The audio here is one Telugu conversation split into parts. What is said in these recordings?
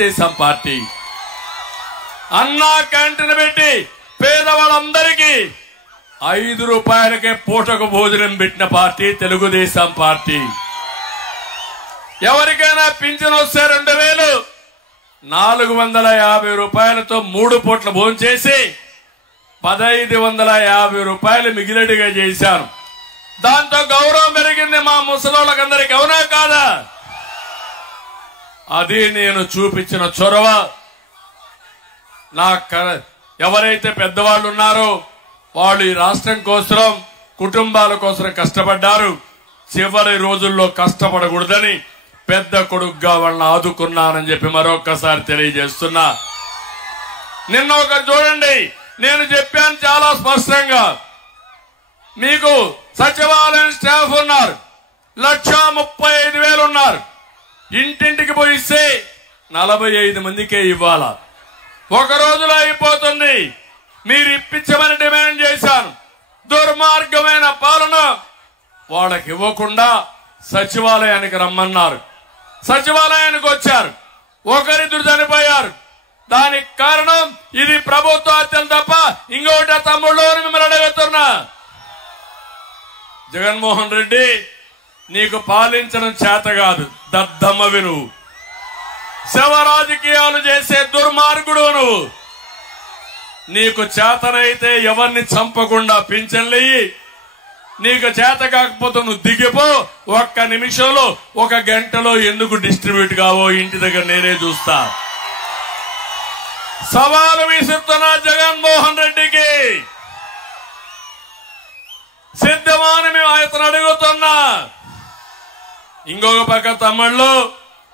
దేశం పార్టీ అన్నా క్యాంటీన్ పెట్టి పేదవాళ్ళందరికీ 5 రూపాయలకే పూటకు భోజనం పెట్టిన పార్టీ తెలుగుదేశం పార్టీ. ఎవరికైనా పింఛన్ వస్తే 2450 రూపాయలతో 3 పూట్ల భోజనం చేసి 1550 రూపాయలు మిగిలిడిగా చేశారు. దాంతో గౌరవం పెరిగింది మా ముసలోళ్ళకందరికి. అవునా కాదా? అది నేను చూపించిన చొరవ. ఎవరైతే పెద్దవాళ్ళు ఉన్నారో వాళ్ళు ఈ రాష్ట్రం కోసం కుటుంబాల కోసం కష్టపడ్డారు. చివరి రోజుల్లో కష్టపడకూడదని పెద్ద కొడుకుగా వాళ్ళని ఆదుకున్నానని చెప్పి మరొక్కసారి తెలియజేస్తున్నా. నిన్న ఒకరు చూడండి, నేను చెప్పాను చాలా స్పష్టంగా, మీకు సచివాలయం స్టాఫ్ ఉన్నారు, 1,35,000 ఉన్నారు. ఇంటింటికి పోయిస్తే 45 మందికే ఇవ్వాలా. ఒక రోజులో అయిపోతుంది. మీరు ఇప్పించమని డిమాండ్ చేశాను. దుర్మార్గమైన పాలన వాళ్ళకి ఇవ్వకుండా సచివాలయానికి రమ్మన్నారు. సచివాలయానికి వచ్చారు, ఒకరిద్దరు చనిపోయారు. దానికి కారణం ఇది ప్రభుత్వ హత్యలు తప్ప ఇంకొకటి తమ్ముళ్ళు మిమ్మల్ని అడుగుతున్నా. జగన్మోహన్ రెడ్డి, నీకు పాలించడం చేత కాదు, దద్దమ్మవి నువ్వు. శవ రాజకీయాలు చేసే దుర్మార్గుడు నువ్వు. నీకు చేతనైతే ఎవరిని చంపకుండా పింఛన్లయ్యి, నీకు చేత కాకపోతే నువ్వు దిగిపో. 1 నిమిషంలో 1 గంటలో ఎందుకు డిస్ట్రిబ్యూట్ కావో ఇంటి దగ్గర నేనే చూస్తా. సవాలు విసురుతున్నా జగన్మోహన్ రెడ్డికి. సిద్ధమాని మేము అతను అడుగుతున్నా. ఇంకొక పక్క తమ్ముళ్ళు,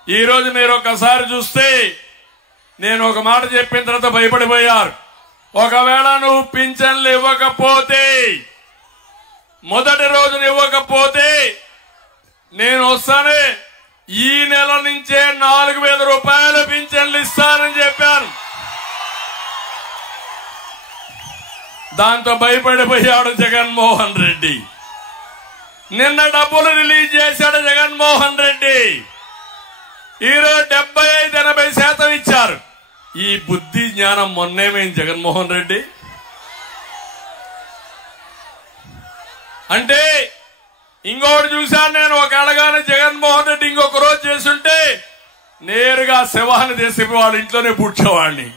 ఈ రోజు మీరు ఒకసారి చూస్తే నేను ఒక మాట చెప్పిన తర్వాత భయపడిపోయారు. ఒకవేళ నువ్వు పింఛన్లు ఇవ్వకపోతే, మొదటి రోజున ఇవ్వకపోతే నేను వస్తానే ఈ నెల నుంచే 4,000 రూపాయలు పింఛన్లు ఇస్తానని చెప్పాను. దాంతో భయపడిపోయాడు జగన్మోహన్ రెడ్డి. నిన్న డబ్బులు రిలీజ్ చేశాడు జగన్మోహన్ రెడ్డి. ఈరోజు 75-80% ఇచ్చారు. ఈ బుద్ధి జ్ఞానం మొన్నేమైంది జగన్మోహన్ రెడ్డి? అంటే ఇంకొకటి చూశాను నేను. ఒక అడగానే జగన్మోహన్ రెడ్డి ఇంకొక రోజు చేస్తుంటే నేరుగా శవాన్ని తీసి వాళ్ళ ఇంట్లోనే పుడ్చేవాడిని.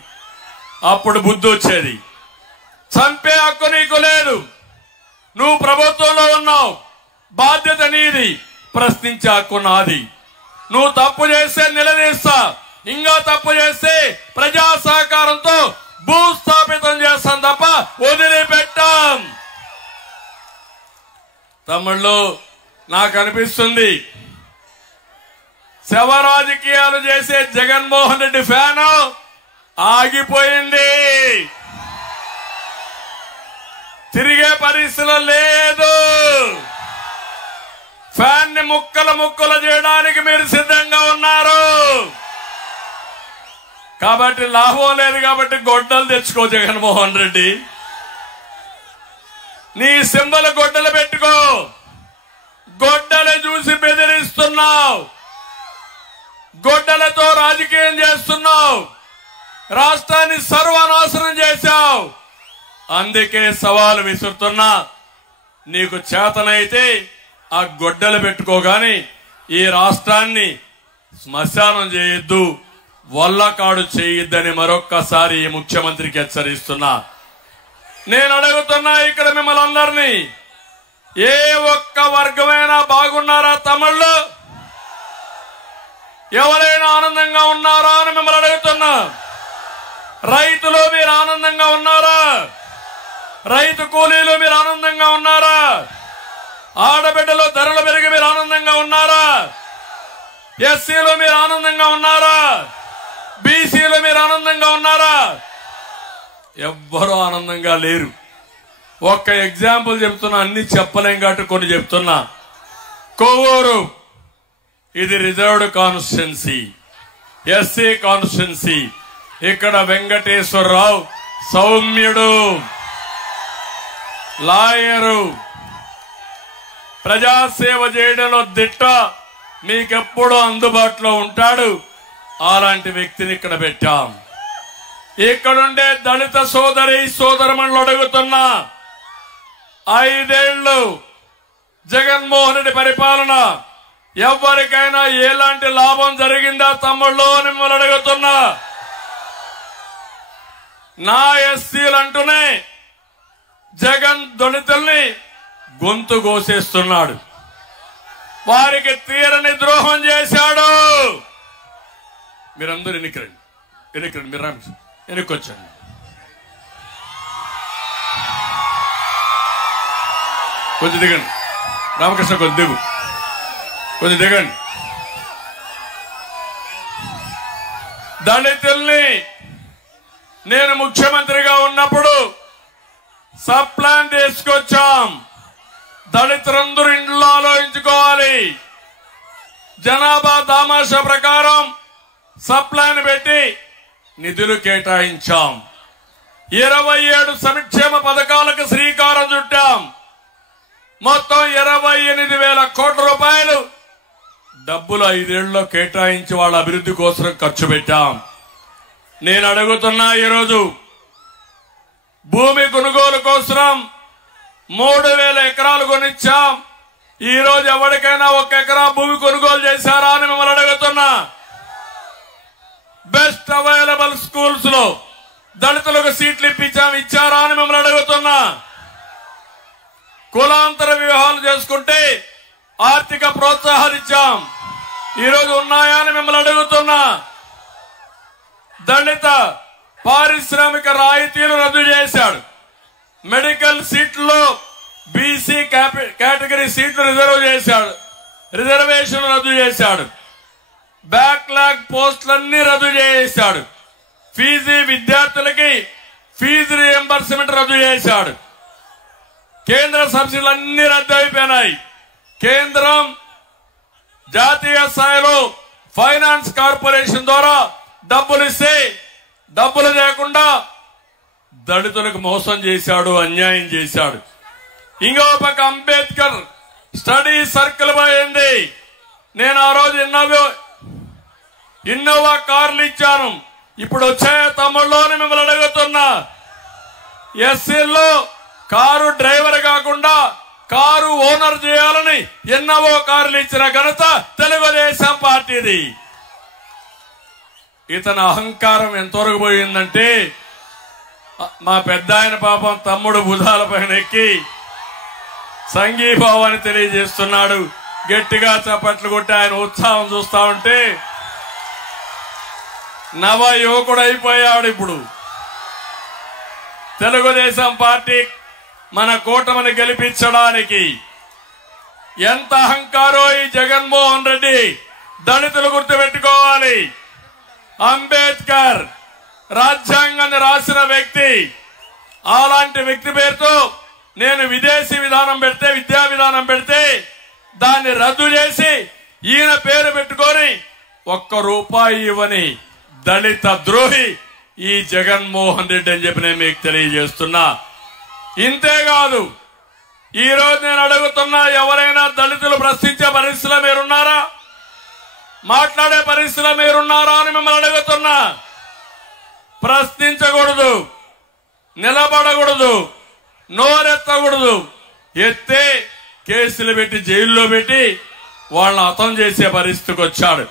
అప్పుడు బుద్ధి వచ్చేది. చంపే హక్కు నీకు లేదు. నువ్వు ప్రభుత్వంలో ఉన్నావు, బాధ్యత నీది, ప్రశ్నించే హక్కు నాది. నువ్వు తప్పు చేస్తే నిలదీస్తా, ఇంకా తప్పు చేస్తే ప్రజా సహకారంతో భూస్థాపితం చేస్తాం తప్ప వదిలిపెట్టాం. తమ్ముళ్ళు, నాకు అనిపిస్తుంది శవ రాజకీయాలు చేసే జగన్మోహన్ రెడ్డి ఫ్యాను ఆగిపోయింది. తిరిగే పరిస్థితులు లేదు. ఫ్యాన్ ని ముక్కలు చేయడానికి మీరు సిద్ధంగా ఉన్నారు. కాబట్టి లాభం లేదు. కాబట్టి గొడ్డలు తెచ్చుకో జగన్మోహన్ రెడ్డి. నీ సింబల్ గొడ్డలు పెట్టుకో. గొడ్డలు చూసి బెదిరిస్తున్నావు, గొడ్డలతో రాజకీయం చేస్తున్నావు, రాష్ట్రాన్ని సర్వనాశనం చేశావు. అందుకే సవాలు విసురుతున్నా. నీకు చేతనైతే ఆ గొడ్డలు పెట్టుకోగాని ఈ రాష్ట్రాన్ని శ్మశానం చేయొద్దు, వల్లకాడు చేయొద్దని మరొక్కసారి ఈ ముఖ్యమంత్రికి హెచ్చరిస్తున్నా. నేను అడుగుతున్నా ఇక్కడ మిమ్మల్ని అందరినీ, ఏ ఒక్క వర్గమైనా బాగున్నారా తమ్ముళ్ళు? ఎవరైనా ఆనందంగా ఉన్నారా అని మిమ్మల్ని అడుగుతున్నా. రైతులు మీరు ఆనందంగా ఉన్నారా? రైతు కూలీలు మీరు ఆనందంగా ఉన్నారా? ఆడబిడ్డలు ధరలు పెరిగి మీరు ఆనందంగా ఉన్నారా? ఎస్సీలు మీరు ఆనందంగా ఉన్నారా? బీసీలు మీరు ఆనందంగా ఉన్నారా? ఎవ్వరూ ఆనందంగా లేరు. ఒక్క ఎగ్జాంపుల్ చెప్తున్నా, అన్ని చెప్పలేం కాబట్టి కొన్ని చెప్తున్నా. కొవ్వూరు, ఇది రిజర్వ్డ్ కాన్స్టిట్యున్సీ, ఎస్సీ కాన్స్టిట్యున్సీ. ఇక్కడ వెంకటేశ్వరరావు సౌమ్యుడు, లాయరు, ప్రజాసేవ చేయడంలో దిట్ట, మీకెప్పుడూ అందుబాటులో ఉంటాడు. అలాంటి వ్యక్తిని ఇక్కడ పెట్టాం. ఇక్కడుండే దళిత సోదరమణులు అడుగుతున్నా, 5 ఏళ్లు జగన్మోహన్ రెడ్డి పరిపాలన ఎవరికైనా ఎలాంటి లాభం జరిగిందా తమ్ముళ్ళు అని మిమ్మల్ని అడుగుతున్నా. నా ఎస్సీలు అంటూనే జగన్ దళితుల్ని గొంతు కోసేస్తున్నాడు, వారికి తీరని ద్రోహం చేశాడు. మీరందరూ ఎన్నికరండి, మీరు వెనక్కొచ్చండి. కొంచెం దిగండి, రామకృష్ణ కొంచెం దిగండి. దళితుల్ని నేను ముఖ్యమంత్రిగా ఉన్నప్పుడు సబ్ ప్లాన్ తీసుకొచ్చాం. దళితులందరూ ఇంట్లో ఆలోచించుకోవాలి. జనాభా దామాషా ప్రకారం సబ్ ప్లాన్ పెట్టి నిధులు కేటాయించాం. 27 సంక్షేమ పథకాలకు శ్రీకారం చుట్టాం. మొత్తం 28,000 కోట్ల రూపాయలు డబ్బులు 5 ఏళ్లలో కేటాయించి వాళ్ళ అభివృద్ధి కోసం ఖర్చు పెట్టాం. నేను అడుగుతున్నా, ఈరోజు భూమి కొనుగోలు కోసం 3,000 ఎకరాలు కొనిచ్చాం. ఈ రోజు ఎవరికైనా 1 ఎకరా భూమి కొనుగోలు చేశారా అని మిమ్మల్ని అడుగుతున్నా. బెస్ట్ అవైలబుల్ స్కూల్స్ లో దళితులకు సీట్లు ఇచ్చారా అని మిమ్మల్ని అడుగుతున్నా. కులాంతర వివాహాలు చేసుకుంటే ఆర్థిక ప్రోత్సాహాలు ఇచ్చాం, ఈరోజు ఉన్నాయా అని మిమ్మల్ని అడుగుతున్నా. దళిత పారిశ్రామిక రాయితీలు రద్దు చేశాడు. మెడికల్ సీట్లలో బీసీ కేటగిరీ సీట్లు రిజర్వేషన్ రద్దు చేశాడు. బ్యాక్లాగ్ పోస్టులన్నీ రద్దు చేశాడు. విద్యార్థులకి ఫీజు రియంబర్స్మెంట్ రద్దు చేశాడు. కేంద్ర సబ్సిడీలన్నీ రద్దు అయిపోయినాయి. కేంద్రం జాతీయ స్థాయిలో ఫైనాన్స్ కార్పొరేషన్ ద్వారా డబ్బులు ఇస్తే డబ్బులు లేకుండా దళితులకు మోసం చేశాడు, అన్యాయం చేశాడు. ఇంకో పక్క అంబేద్కర్ స్టడీ సర్కిల్ పోయింది. నేను ఆ రోజు ఇన్నోవా కార్లు ఇచ్చాను. ఇప్పుడు వచ్చాయా తమ్ముళ్ళు అని మిమ్మల్ని అడుగుతున్నా. ఎస్సీల్లో కారు డ్రైవర్ కాకుండా కారు ఓనర్ చేయాలని ఎన్నో కార్లు ఇచ్చిన ఘనత తెలుగుదేశం పార్టీది. ఇతని అహంకారం ఎంతవరకు పోయిందంటే, మా పెద్ద ఆయన పాపం తమ్ముడు భుజాల పైన ఎక్కి సంఘీభావాన్ని తెలియజేస్తున్నాడు. గట్టిగా చప్పట్లు కొట్టి ఆయన ఉత్సాహం చూస్తా ఉంటే నవ యువకుడు అయిపోయాడు. ఇప్పుడు తెలుగుదేశం పార్టీ మన కూటమిని గెలిపించడానికి ఎంత అహంకారో ఈ జగన్మోహన్ రెడ్డి. దళితులు గుర్తుపెట్టుకోవాలి, అంబేద్కర్ రాజ్యాంగాన్ని రాసిన వ్యక్తి. అలాంటి వ్యక్తి పేరుతో నేను విదేశీ విధానం పెడితే, విద్యా విధానం పెడితే దాన్ని రద్దు చేసి ఈయన పేరు పెట్టుకొని ₹1 ఇవ్వని దళిత ద్రోహి ఈ జగన్మోహన్ రెడ్డి అని చెప్పి నేను మీకు తెలియజేస్తున్నా. ఇంతేకాదు, ఈ రోజు నేను అడుగుతున్నా, ఎవరైనా దళితులు ప్రశ్నించే పరిస్థితిలో మీరున్నారా? మాట్లాడే పరిస్థితిలో మీరున్నారా అని మిమ్మల్ని అడుగుతున్నా. ప్రశ్నించకూడదు, నిలబడకూడదు, నోరెత్తకూడదు. ఎత్తే కేసులు పెట్టి జైల్లో పెట్టి వాళ్ళని హతం చేసే పరిస్థితికి వచ్చాడు.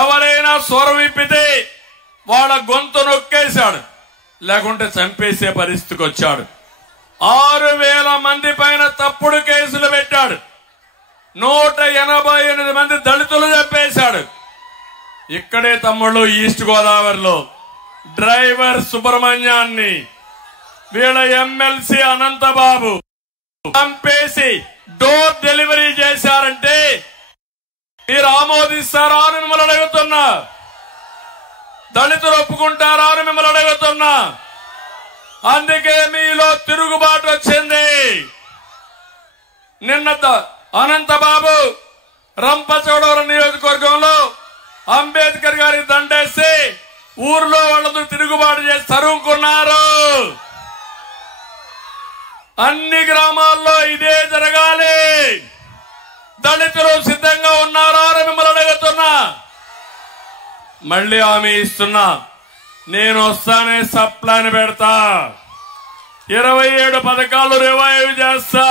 ఎవరైనా స్వరం విప్పితే వాళ్ళ గొంతు నొక్కేశాడు, లేకుంటే చంపేసే పరిస్థితికి వచ్చాడు. 6,000 మంది పైన తప్పుడు కేసులు పెట్టాడు. 188 మంది దళితులు చంపేశాడు. ఇక్కడే తమ్ముళ్ళు ఈస్ట్ గోదావరిలో డ్రైవర్ సుబ్రహ్మణ్యాన్ని వీళ్ళ ఎమ్మెల్సీ అనంతబాబు చంపేసి డోర్ డెలివరీ చేశారంటే మీరు ఆమోదిస్తారా అని మిమ్మల్ని అడుగుతున్నా. దళితులు ఒప్పుకుంటారా అని మిమ్మల్ని అడుగుతున్నా. అందుకే మీలో తిరుగుబాటు వచ్చింది. నిన్న అనంతబాబు రంపచోడవరం నియోజకవర్గంలో అంబేద్కర్ గారికి దండేసి ఊర్లో వాళ్ళతో తిరుగుబాటు చేసి తరుముకున్నారు. అన్ని గ్రామాల్లో ఇదే జరగాలి. దళితులు సిద్ధంగా ఉన్నారా అని మిమ్మల్ని అడుగుతున్నా. మళ్ళీ హామీ ఇస్తున్నా, నేను వస్తానే సప్లాన్ పెడతా, 27 పథకాలు రివైవ్ చేస్తా,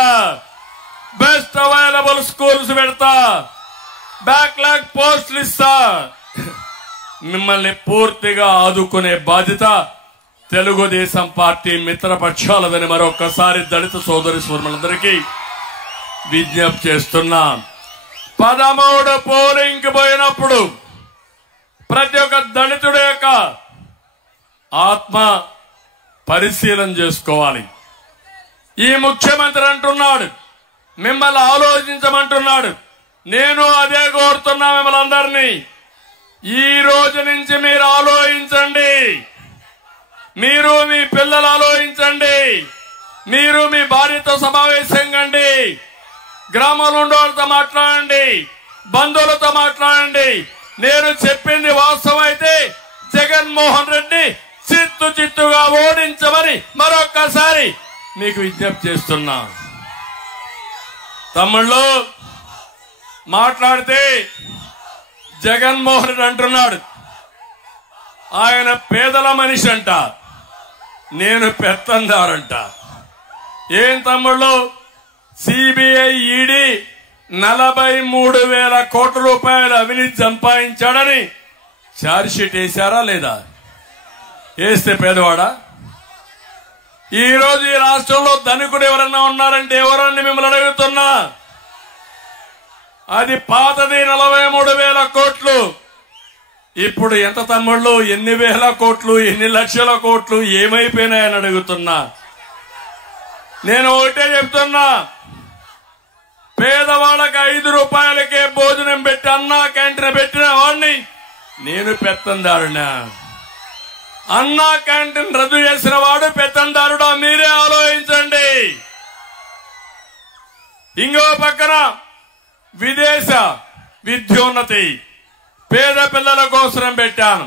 బెస్ట్ అవైలబుల్ స్కూల్స్ పెడతా, బ్యాక్లాగ్ పోస్టులు ఇస్తా. మిమ్మల్ని పూర్తిగా ఆదుకునే బాధ్యత తెలుగుదేశం పార్టీ మిత్రపక్షాలదని మరొక్కసారి దళిత సోదరి సోదరులందరికీ విజ్ఞప్తి చేస్తున్నా. 13 పోలింగ్ పోయినప్పుడు ప్రతి ఒక్క దళితుడి యొక్క ఆత్మ పరిశీలన చేసుకోవాలి. ఈ ముఖ్యమంత్రి అంటున్నాడు మిమ్మల్ని ఆలోచించమంటున్నాడు. నేను అదే కోరుతున్నా మిమ్మల్ని అందరినీ. ఈ రోజు నుంచి మీరు ఆలోచించండి, మీరు మీ పిల్లలు ఆలోచించండి, మీరు మీ భార్యతో సమావేశం కండి, గ్రామంలో ఉండేవాళ్ళతో మాట్లాడండి, బంధువులతో మాట్లాడండి. నేను చెప్పింది వాస్తవం అయితే జగన్మోహన్ రెడ్డి చిత్తుగా ఓడించమని మరొక్కసారి మీకు విజ్ఞప్తి చేస్తున్నా. తమ్ముళ్ళు మాట్లాడితే జగన్మోహన్ రెడ్డి అంటున్నాడు ఆయన పేదల మనిషి అంట, నేను పెత్తందారంట. ఏం తమ్ముళ్ళు, సిబిఐ ఈడీ 43,000 కోట్ల రూపాయలు అవినీతి సంపాదించాడని ఛార్జ్ షీట్ వేశారా లేదా? వేస్తే పేదవాడా? ఈ రోజు ఈ రాష్ట్రంలో ధనికుడు ఎవరన్నా ఉన్నారంటే ఎవరన్నా మిమ్మల్ని అడుగుతున్నా. అది పాతది 43,000 కోట్లు. ఇప్పుడు ఎంత తమ్ముళ్ళు, ఎన్ని వేల కోట్లు, ఎన్ని లక్షల కోట్లు ఏమైపోయినాయని అడుగుతున్నా. నేను ఒకటే చెప్తున్నా, పేదవాళ్ళకి 5 రూపాయలకే భోజనం పెట్టి అన్నా క్యాంటీన్ పెట్టిన వాడిని నేను పెత్తందారునా? అన్నా క్యాంటీన్ రద్దు చేసిన వాడు పెత్తందారుడా? మీరే ఆలోచించండి. ఇంకో పక్కన విదేశ విద్యోన్నతి పేద పిల్లల కోసం పెట్టాను.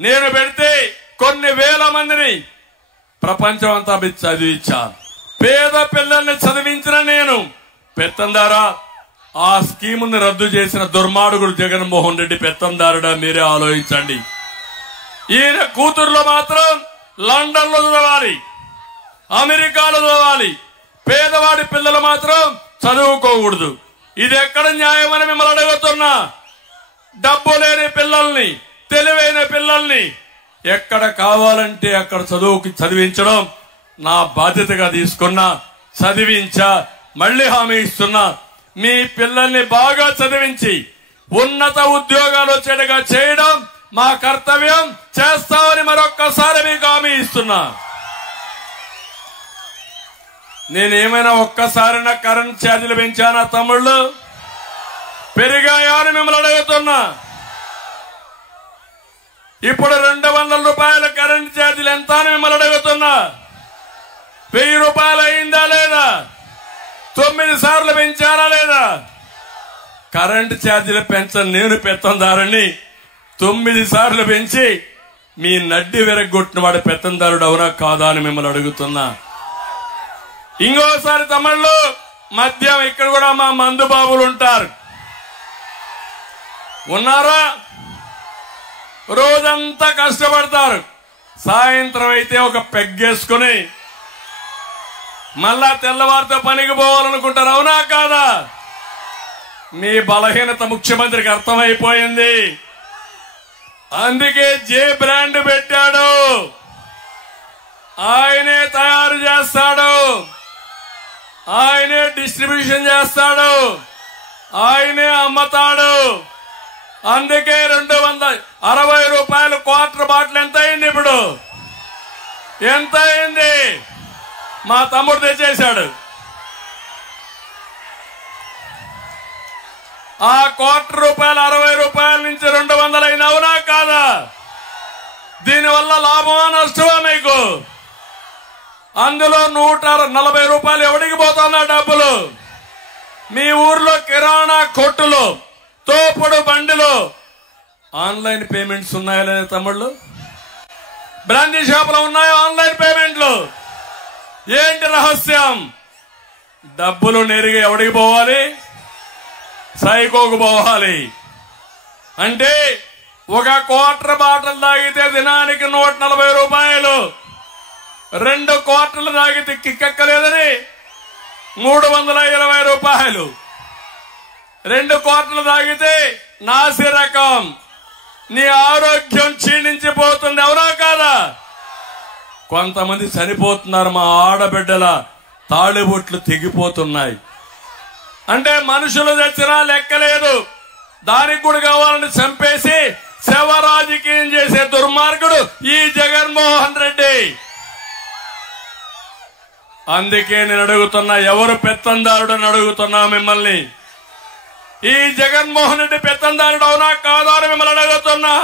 నేను పెడితే కొన్ని వేల మందిని ప్రపంచం అంతా చదివించాను. పేద పిల్లల్ని చదివించిన నేను పెత్తందారా? ఆ స్కీముని రద్దు చేసిన దుర్మార్గుడు జగన్మోహన్ రెడ్డి పెత్తందారుడా? మీరే ఆలోచించండి. ఈయన కూతుర్లో మాత్రం లండన్ లో చదవాలి, అమెరికాలో చదవాలి, పేదవాడి పిల్లలు మాత్రం చదువుకోకూడదు. ఇది ఎక్కడ న్యాయమని మిమ్మల్ని అడుగుతున్నా. డబ్బు లేని పిల్లల్ని, తెలివైన పిల్లల్ని ఎక్కడ కావాలంటే అక్కడ చదివించడం నా బాధ్యతగా తీసుకున్నా, చదివించా. మళ్లీ హామీ ఇస్తున్నా, మీ పిల్లల్ని బాగా చదివించి ఉన్నత ఉద్యోగాలు వచ్చేట్టుగా చేయడం మా కర్తవ్యం. చేస్తామని మరొక్కసారి మీకు హామీ ఇస్తున్నా. నేనేమైనా ఒక్కసారైనా కరెంట్ ఛార్జీలు పెంచానా తమ్ముళ్ళు? పెరిగాయా అని మిమ్మల్ని అడుగుతున్నా. ఇప్పుడు 200 రూపాయల కరెంట్ ఛార్జీలు ఎంత అని మిమ్మల్ని అడుగుతున్నా. 1000 రూపాయలు అయిందా లేదా? 9 సార్లు పెంచారా లేదా? కరెంట్ ఛార్జీలు పెంచని నేను పెత్తందారుని 9 సార్లు పెంచి మీ నడ్డి విరగొట్టిన వాడు పెత్తందారుడు అవునా కాదా అని మిమ్మల్ని అడుగుతున్నా. ఇంకోసారి తమిళ్లో మద్యం ఇక్కడ కూడా మా మందు బాబులు ఉంటారు, ఉన్నారా? రోజంతా కష్టపడతారు, సాయంత్రం అయితే ఒక పెగ్గేసుకుని మళ్ళా తెల్లవారితో పనికి పోవాలనుకుంటారు, అవునా కాదా? మీ బలహీనత ముఖ్యమంత్రికి అర్థమైపోయింది. అందుకే జే బ్రాండ్ పెట్టాడు, ఆయనే తయారు చేస్తాడు, ఆయనే డిస్ట్రిబ్యూషన్ చేస్తాడు, ఆయనే అమ్మతాడు. అందుకే 260 రూపాయలు క్వార్టర్ బాటిల్ ఎంత అయింది? ఇప్పుడు ఎంత అయింది? మా తమ్ముడు తెచ్చేశాడు. ఆ క్వార్టర్ రూపాయలు 60 రూపాయల నుంచి 200 అయిన అవునా కాదా? దీనివల్ల లాభమా నష్టమా మీకు? అందులో 140 రూపాయలు ఎవడికి పోతుందా డబ్బులు? మీ ఊర్లో కిరాణా కొట్టులు, తోపుడు బండిలో ఆన్లైన్ పేమెంట్స్ ఉన్నాయా లేదా తమ్ముళ్ళు? బ్రాండీ షాపులో ఉన్నాయా ఆన్లైన్ పేమెంట్లు? ఏంటి రహస్యం? డబ్బులు నేరుగా ఎవడికి పోవాలి? సైకోకు పోవాలి. అంటే ఒక క్వార్టర్ బాటిల్ తాగితే దినానికి 140 రూపాయలు, 2 క్వార్టర్లు తాగితే కిక్కెక్కలేదని 320 రూపాయలు, 2 క్వార్టర్లు తాగితే నాసి రకం. నీ ఆరోగ్యం క్షీణించిపోతుంది, అవునా కాదా? కొంతమంది చనిపోతున్నారు, మా ఆడబిడ్డల తాళిబొట్లు తెగిపోతున్నాయి. అంటే మనుషులు తెచ్చినా లెక్కలేదు, దానికి కూడా కావాలని చంపేసి శవ రాజకీయం చేసే దుర్మార్గుడు ఈ జగన్మోహన్ రెడ్డి. అందుకే నేను అడుగుతున్నా, ఎవరు పెత్తందారుడు అని అడుగుతున్నా మిమ్మల్ని. ఈ జగన్మోహన్ రెడ్డి పెత్తందారుడు అవునా కాదా అని మిమ్మల్ని అడుగుతున్నా.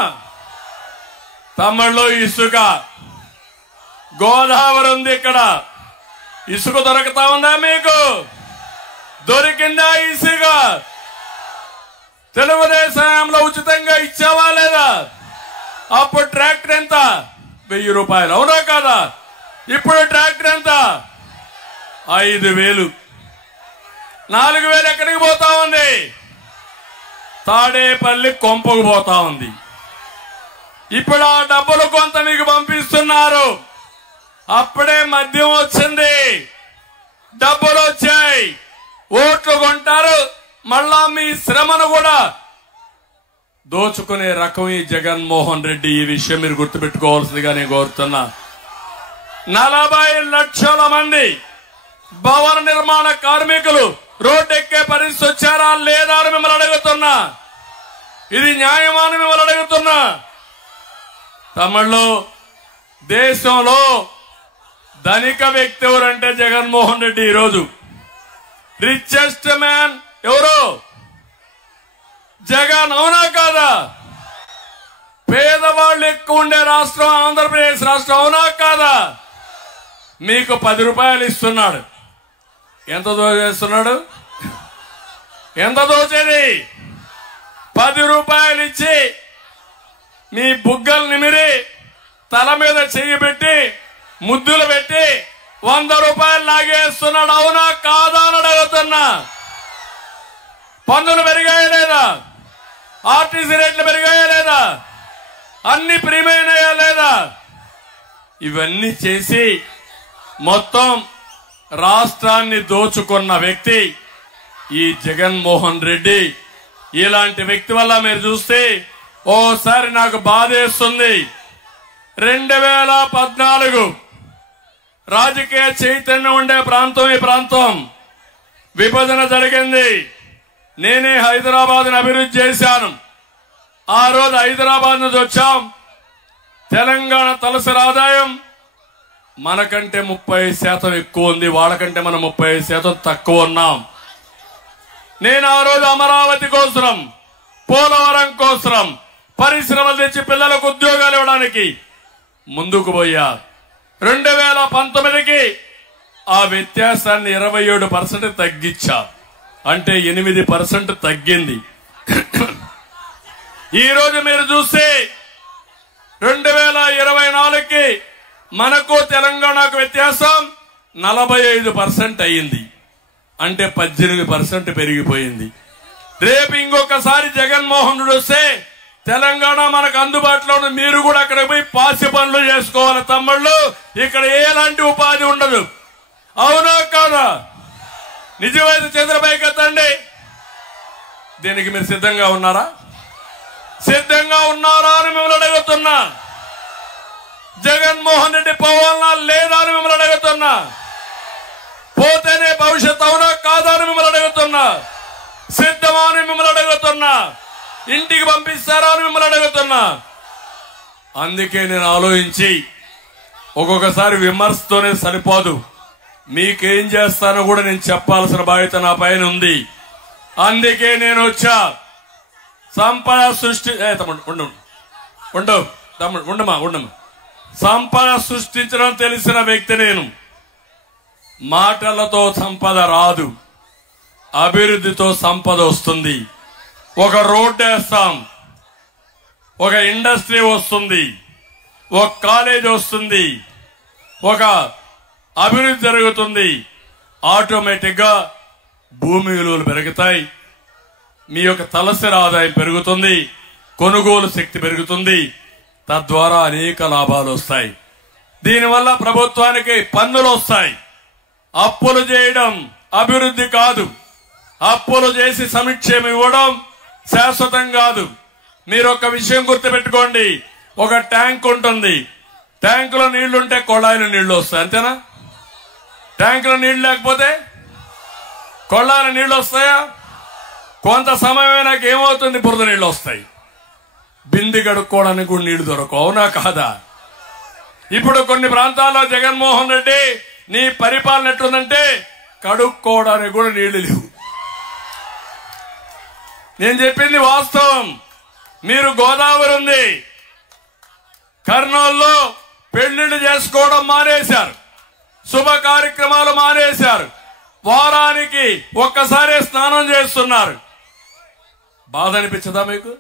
తమిళలో ఇసుక, గోదావరి ఉంది, ఇక్కడ ఇసుక దొరుకుతా ఉందా? మీకు దొరికిందా ఇసుక? తెలుగుదేశంలో ఉచితంగా ఇచ్చావా లేదా? అప్పుడు ట్రాక్టర్ ఎంత? 1000 రూపాయలు, అవునా కాదా? ఇప్పుడు ట్రాక్టర్ ఎంత? 5000. 4000 ఎక్కడికి పోతా ఉంది? తాడేపల్లి కొంపకు పోతా ఉంది. ఇప్పుడు ఆ డబ్బులు కొంత మీకు పంపిస్తున్నారు. అప్పుడే మద్యం వచ్చింది, డబ్బులు వచ్చాయి, ఓట్లు కొంటారు, మళ్ళా మీ శ్రమను కూడా దోచుకునే రకం ఈ జగన్మోహన్ రెడ్డి. ఈ విషయం మీరు గుర్తుపెట్టుకోవాల్సిందిగా నేను కోరుతున్నా. 40 లక్షల మంది భవన నిర్మాణ కార్మికులు రోడ్డెక్కే పరిస్థితి వచ్చారా లేదా అని మిమ్మల్ని అడుగుతున్నా. ఇది న్యాయమా అని మిమ్మల్ని అడుగుతున్నా. తమిళలో దేశంలో ధనిక వ్యక్తి ఎవరంటే జగన్మోహన్ రెడ్డి. ఈరోజు రిచెస్ట్ మ్యాన్ ఎవరు? జగన్, అవునా కాదా? పేదవాళ్ళు ఎక్కువ ఉండే రాష్ట్రం ఆంధ్రప్రదేశ్ రాష్ట్రం, అవునా కాదా? మీకు 10 రూపాయలు ఇస్తున్నాడు. ఎంత దోచేస్తున్నాడు? ఎంత దోచేది? 10 రూపాయలు ఇచ్చి మీ బుగ్గలు నిమిరి తల మీద చెయ్యి పెట్టి ముద్దులు పెట్టి 100 రూపాయలు లాగేస్తున్నాడు, అవునా కాదా అని అడుగుతున్నా. పన్నులు పెరిగాయా లేదా? ఆర్టీసీ రేట్లు పెరిగాయా లేదా? అన్ని ప్రీమియమయ్యా లేదా? ఇవన్నీ చేసి మొత్తం రాష్ట్రాన్ని దోచుకున్న వ్యక్తి ఈ జగన్మోహన్ రెడ్డి. ఇలాంటి వ్యక్తి వల్ల మీరు చూస్తే ఓసారి నాకు బాధేస్తుంది. 2014 రాజకీయ చైతన్యం ఉండే ప్రాంతం ఈ ప్రాంతం. విభజన జరిగింది. నేనే హైదరాబాద్ ని అభివృద్ధి చేశాను. ఆ రోజు హైదరాబాద్ నుంచి వచ్చాం. తెలంగాణ తలసరి ఆదాయం మనకంటే 30% ఎక్కువ ఉంది, వాళ్ళకంటే మనం 30% తక్కువ ఉన్నాం. నేను ఆ రోజు అమరావతి కోసరం, పోలవరం కోసరం పరిశ్రమలు తెచ్చి పిల్లలకు ఉద్యోగాలు ఇవ్వడానికి ముందుకు పోయా. 2019కి ఆ వ్యత్యాసాన్ని 27% తగ్గించా, అంటే 8% తగ్గింది. ఈ రోజు మీరు చూస్తే 2024కి మనకు తెలంగాణకు వ్యత్యాసం 45% అయ్యింది, అంటే 18% పెరిగిపోయింది. రేపు ఇంకొకసారి జగన్మోహన్ రెడ్డి వస్తే తెలంగాణ మనకు అందుబాటులో ఉంది. మీరు కూడా అక్కడ పోయి పాసి పనులు చేసుకోవాలి తమ్ముళ్ళు. ఇక్కడ ఎలాంటి ఉపాధి ఉండదు, అవునా కాదా? నిజమైతే చంద్రబాబు కదండి. దీనికి మీరు సిద్ధంగా ఉన్నారా? సిద్ధంగా ఉన్నారా అని మిమ్మల్ని అడుగుతున్నా. జగన్మోహన్ రెడ్డి పోవాలన్నా లేదా అని మిమ్మల్ని అడుగుతున్నా. పోతేనే భవిష్యత్, అవునా కాదా అని మిమ్మల్ని అడుగుతున్నా. సిద్ధమా అని మిమ్మల్ని అడుగుతున్నా. ఇంటికి పంపిస్తారా అని మిమ్మల్ని అడుగుతున్నా. అందుకే నేను ఆలోచించి ఒక్కొక్కసారి విమర్శతోనే సరిపోదు, మీకేం చేస్తానో కూడా నేను చెప్పాల్సిన బాధ్యత నా పైన ఉంది. అందుకే నేను వచ్చా. సంపద సృష్టి ఉండమా సంపద సృష్టించడం తెలిసిన వ్యక్తి నేను. మాటలతో సంపద రాదు, అభివృద్ధితో సంపద వస్తుంది. ఒక రోడ్డు వేస్తాం, ఒక ఇండస్ట్రీ వస్తుంది, ఒక కాలేజ్ వస్తుంది, ఒక అభివృద్ధి జరుగుతుంది. ఆటోమేటిక్ గా భూమి విలువలు పెరుగుతాయి, మీ యొక్క తలసరి ఆదాయం పెరుగుతుంది. కొనుగోలు శక్తి పెరుగుతుంది. తద్వారా అనేక లాభాలు వస్తాయి. దీనివల్ల ప్రభుత్వానికి పన్నులు వస్తాయి. అప్పులు చేయడం అభివృద్ధి కాదు. అప్పులు చేసి సంక్షేమం ఇవ్వడం శాశ్వతం కాదు. మీరు ఒక విషయం గుర్తుపెట్టుకోండి. ఒక ట్యాంక్ ఉంటుంది. ట్యాంకులో నీళ్లుంటే కొళాయిలో నీళ్లు వస్తాయి, అంతేనా? ట్యాంకులో నీళ్లు లేకపోతే కొళాయిలో నీళ్లు వస్తాయా? కొంత సమయమైనాక ఏమవుతుంది? బురద నీళ్లు వస్తాయి. బింది కడుక్కోవడానికి కూడా నీళ్లు దొరకవు, అవునా కాదా? ఇప్పుడు కొన్ని ప్రాంతాల్లో జగన్మోహన్ రెడ్డి నీ పరిపాలన ఎట్లుందంటే కడుక్కోవడానికి కూడా నీళ్లు లేవు. నేను చెప్పింది వాస్తవం. మీరు గోదావరి ఉంది, కర్నూలులో పెళ్లిళ్లు చేసుకోవడం మానేశారు, శుభ కార్యక్రమాలు మానేశారు, వారానికి ఒక్కసారి స్నానం చేస్తున్నారు. బాధ అనిపించదా మీకు?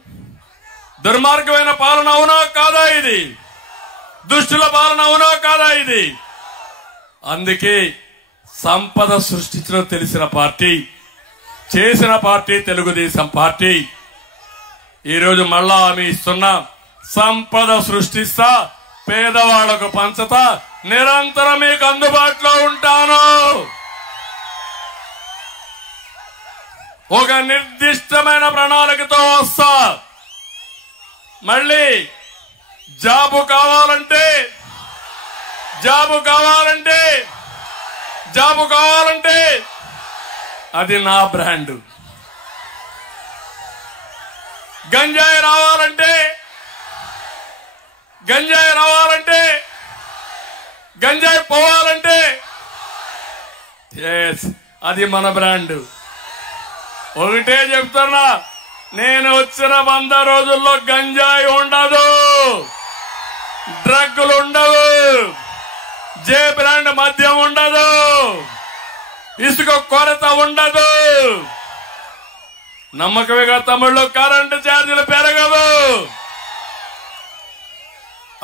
దుర్మార్గమైన పాలన అవునా కాదా ఇది? దుష్టుల పాలన అవునా కాదా ఇది? అందుకే సంపద సృష్టించడం తెలిసిన పార్టీ, చేసిన పార్టీ తెలుగుదేశం పార్టీ. ఈరోజు మళ్ళా హామీ ఇస్తున్నా, సంపద సృష్టిస్తా, పేదవాళ్లకు పంచతా, నిరంతరం మీకు అందుబాటులో ఉంటాను. ఒక నిర్దిష్టమైన ప్రణాళికతో వస్తా. మళ్ళీ జాబు కావాలంటే అది నా బ్రాండ్. గంజాయి రావాలంటే గంజాయి పోవాలంటే అది మన బ్రాండ్. ఒకటే చెప్తున్నా, నేను వచ్చిన 100 రోజుల్లో గంజాయి ఉండదు, డ్రగ్గులు ఉండవు, జే బ్రాండ్ మద్యం ఉండదు, ఇసుక కొరత ఉండదు. నమ్మకమేగా తమ్ముళ్ళు? కరెంటు ఛార్జీలు పెరగవు.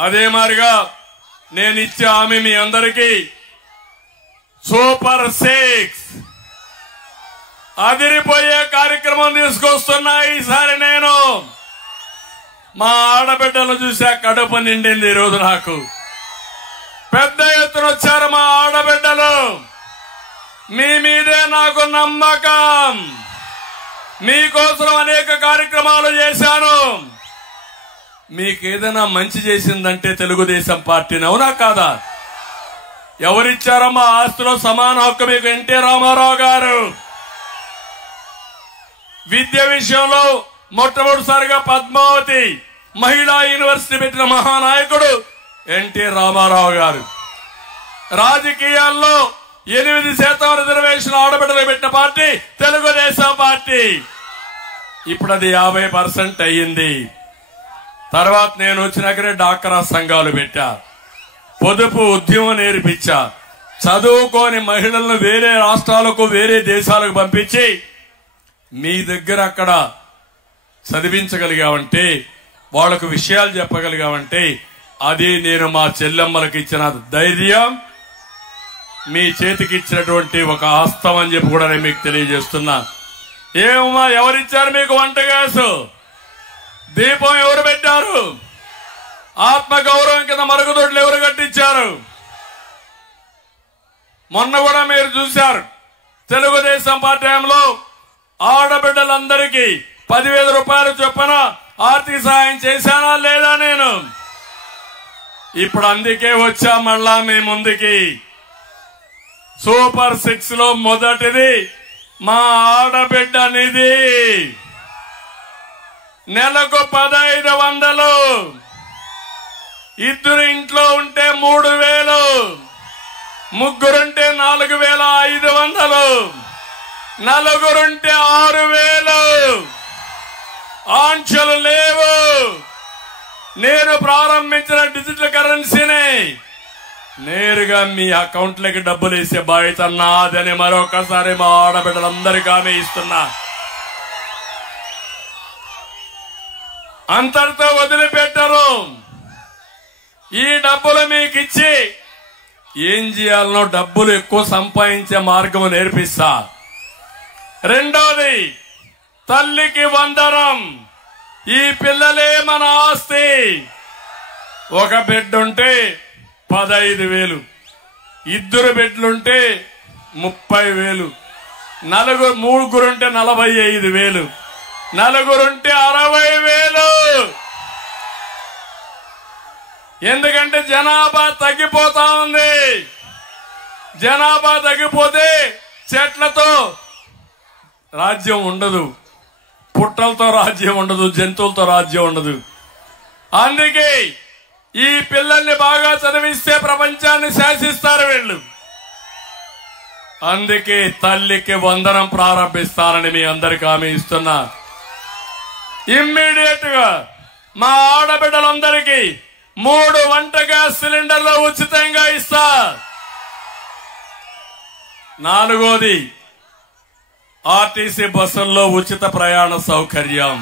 అదే మాదిరిగా నేను ఇచ్చే హామీ మీ అందరికీ, సూపర్ 6 అదిరిపోయే కార్యక్రమం తీసుకొస్తున్నా. ఈసారి నేను మా ఆడబిడ్డలు చూసా, కడుపు నిండింది. ఈరోజు నాకు పెద్ద ఎత్తున వచ్చారు మా ఆడబిడ్డలు. మీ మీదే నాకు నమ్మకం. మీకోసం అనేక కార్యక్రమాలు చేశాను. మీకేదైనా మంచి చేసిందంటే తెలుగుదేశం పార్టీని, అవునా కాదా? ఎవరిచ్చారమ్మా ఆస్తిలో సమాన హక్కు మీకు? ఎన్టీ రామారావు గారు. విద్య విషయంలో మొట్టమొదటిసారిగా పద్మావతి మహిళా యూనివర్సిటీ పెట్టిన మహానాయకుడు ఎన్టీ రామారావు గారు. రాజకీయాల్లో 8% రిజర్వేషన్ ఆడబిడ్డలు పెట్టిన పార్టీ తెలుగుదేశం పార్టీ. ఇప్పుడు అది 50% అయ్యింది. తర్వాత నేను వచ్చినాకనే డాక్రా సంఘాలు పెట్టా, పొదుపు ఉద్యమం నేర్పించా, చదువుకోని మహిళలను వేరే రాష్ట్రాలకు వేరే దేశాలకు పంపించి మీ దగ్గర అక్కడ చదివించగలిగామంటే, వాళ్లకు విషయాలు చెప్పగలిగామంటే అది నేను మా చెల్లెమ్మలకు ఇచ్చిన ధైర్యం, మీ చేతికి ఇచ్చినటువంటి ఒక హస్తం అని చెప్పి కూడా నేను మీకు తెలియజేస్తున్నా. ఏమమ్మా, ఎవరిచ్చారు మీకు వంట గ్యాసు? దీపం ఎవరు పెట్టారు? ఆత్మగౌరవం కింద మరుగుదొడ్లు ఎవరు కట్టించారు? మొన్న కూడా మీరు చూశారు, తెలుగుదేశం పార్టీ హయాంలో ఆడబిడ్డలందరికీ 10,000 రూపాయలు చొప్పున ఆర్థిక సహాయం చేశానా లేదా నేను? ఇప్పుడు అందుకే వచ్చా మళ్ళా మీ ముందుకి. సూపర్ 6 లో మొదటిది మా ఆడబిడ్డ నిధి. నెలకు 1,500, ఇద్దరు ఇంట్లో ఉంటే 3,000, ముగ్గురుంటే 4,500, నలుగురుంటే 6,000. ఆంక్షలు లేవు. నేను ప్రారంభించిన డిజిటల్ కరెన్సీని నేరుగా మీ అకౌంట్లకి డబ్బులు వేసే బాధ్యత నాదని మరొకసారి మా ఆడబిడ్డలందరికీ హామీ ఇస్తున్నా. అంతటితో వదిలిపెట్టరు. ఈ డబ్బులు మీకు ఇచ్చి ఏం చేయాలనో, డబ్బులు ఎక్కువ సంపాదించే మార్గం నేర్పిస్తా. రెండోది, తల్లికి వందనం. ఈ పిల్లలే మన ఆస్తి. ఒక బిడ్డ ఉంటే 15,000, 2 బిడ్డలుంటే 30,000, 3 ఉంటే 45,000, 4 ఉంటే 60,000. ఎందుకంటే జనాభా తగ్గిపోతా ఉంది. జనాభా తగ్గిపోతే చెట్లతో రాజ్యం ఉండదు, పుట్టలతో రాజ్యం ఉండదు, జంతువులతో రాజ్యం ఉండదు. అందుకే ఈ పిల్లల్ని బాగా చదివిస్తే ప్రపంచాన్ని శాసిస్తారు వీళ్ళు. అందుకే తల్లికి వందనం ప్రారంభిస్తారని మీ అందరికీ హామీ ఇస్తున్నా. ఇమ్మీడియట్ గా మా ఆడబిడ్డలందరికీ 3 వంట గ్యాస్ సిలిండర్లు ఉచితంగా ఇస్తా. 4వది ఆర్టీసీ బస్సుల్లో ఉచిత ప్రయాణ సౌకర్యం.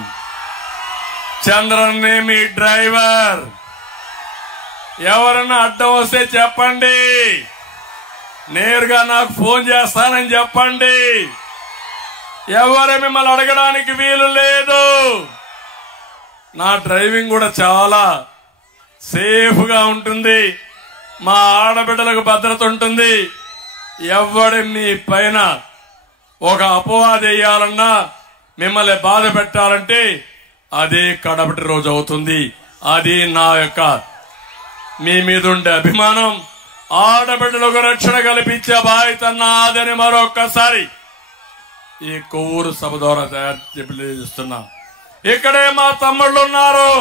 చంద్రన్నే మీ డ్రైవర్. ఎవరన్నా అడ్డం వస్తే చెప్పండి, నేరుగా నాకు ఫోన్ చేస్తానని చెప్పండి. ఎవరు మిమ్మల్ని అడగడానికి వీలు లేదు. నా డ్రైవింగ్ కూడా చాలా సేఫ్ గా ఉంటుంది. మా ఆడబిడ్డలకు భద్రత ఉంటుంది. ఎవడి మీ పైన ఒక అపవాదు వేయాలన్నా, మిమ్మల్ని బాధ పెట్టాలంటే అదే కడపటి రోజు అవుతుంది. అది నా యొక్క మీ మీద ఉండే అభిమానం. ఆడబిడ్డలకు రక్షణ కల్పించే బాధ్యత నాదని మరొక్కసారి ఈ కొవ్వూరు సభ ద్వారా తెలియజేస్తున్నా. ఇక్కడే మా తమ్ముళ్ళు ఉన్నారు.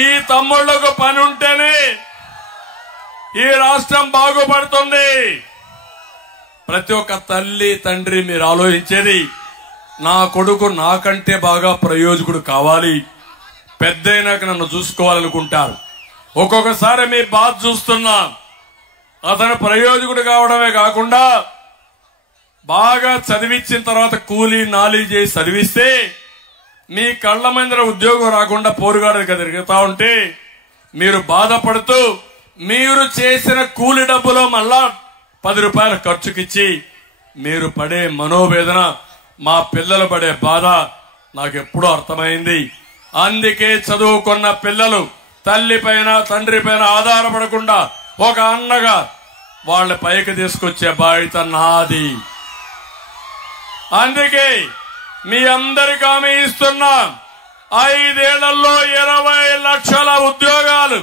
ఈ తమ్ముళ్లకు పని ఉంటేనే ఈ రాష్ట్రం బాగుపడుతుంది. ప్రతి ఒక్క తల్లి తండ్రి మీరు ఆలోచించేది, నా కొడుకు నాకంటే బాగా ప్రయోజకుడు కావాలి, పెద్దయినాక నన్ను చూసుకోవాలనుకుంటారు. ఒక్కొక్కసారి మీ బాధ చూస్తున్నా. అతను ప్రయోజకుడు కావడమే కాకుండా బాగా చదివించిన తర్వాత కూలీ నాలీ చేసి చదివిస్తే మీ కళ్ల మందిర ఉద్యోగం రాకుండా పోరుగాడు తిరుగుతా ఉంటే మీరు బాధపడుతూ మీరు చేసిన కూలి డబ్బులో మళ్ళా 10 రూపాయలు ఖర్చుకిచ్చి మీరు పడే మనోవేదన, మా పిల్లలు పడే బాధ నాకు ఎప్పుడూ అర్థమైంది. అందుకే చదువుకున్న పిల్లలు తల్లి పైన తండ్రి పైన ఆధారపడకుండా ఒక అన్నగా వాళ్ళ పైకి తీసుకొచ్చే బాధ్యత నాది. అందుకే మీ అందరికీ హామీ ఇస్తున్నా, 5 ఏళ్లలో 20 లక్షల ఉద్యోగాలు,